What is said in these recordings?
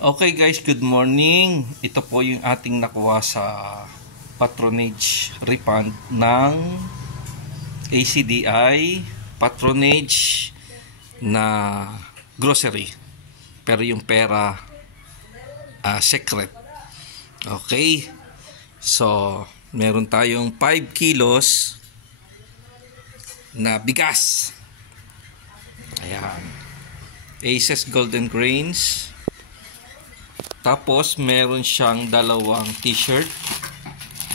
Okay guys, good morning. Ito po yung ating nakuha sa patronage refund ng ACDI patronage na grocery. Pero yung pera secret. Okay. So, meron tayong 5 kilos na bigas. Ayan. Aces Golden Grains. Tapos, meron siyang dalawang t-shirt.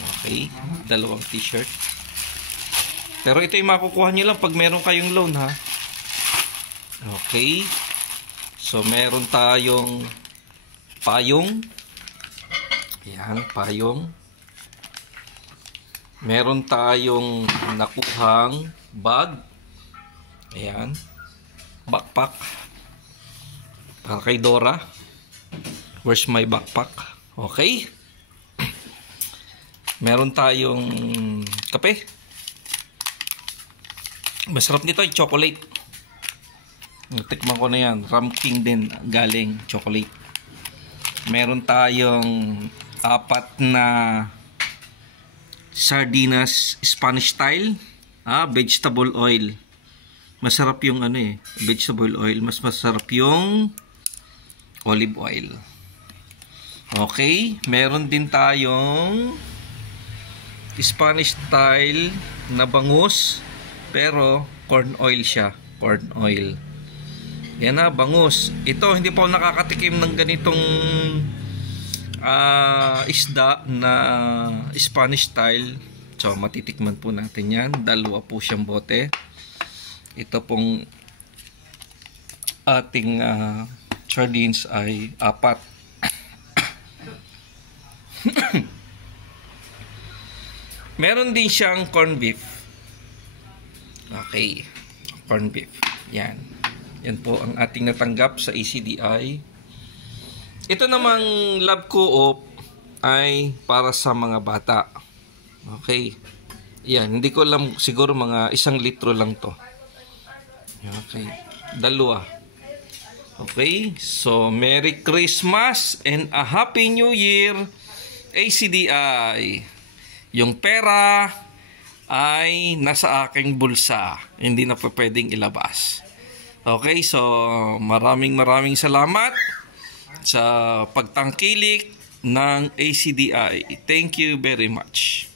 Okay. Dalawang t-shirt. Pero ito yung makukuha nyo lang pag meron kayong loan, ha. Okay. So, meron tayong payong. Ayan, payong. Meron tayong nakuhang bag. Ayan. Backpack. Para kay Dora. Where's my backpack? Okay. Meron tayong kape. Masarap nito yung chocolate. Natikman ko na yan. Ram King din galing chocolate. Meron tayong 4 na sardinas Spanish style. Vegetable oil. Masarap yung vegetable oil. Mas masarap yung olive oil. Okay, meron din tayong Spanish style na bangus, pero corn oil siya, corn oil. Yan na, bangus. Ito, hindi pa ako nakakatikim ng ganitong isda na Spanish style. So, matitikman po natin yan. Dalawa po siyang bote. Ito pong ating sardines ay 4. Meron din siyang corn beef. Okay. Corn beef. Yan. Yan po ang ating natanggap sa ACDI. Ito namang Love Co-op ay para sa mga bata. Okay. Yan. Hindi ko alam. Siguro mga 1 litro lang to. Okay. 2. Okay. So, Merry Christmas and a Happy New Year, ACDI. Yung pera ay nasa aking bulsa. Hindi na pa pwedeng ilabas. Okay, so maraming salamat sa pagtangkilik ng ACDI. Thank you very much.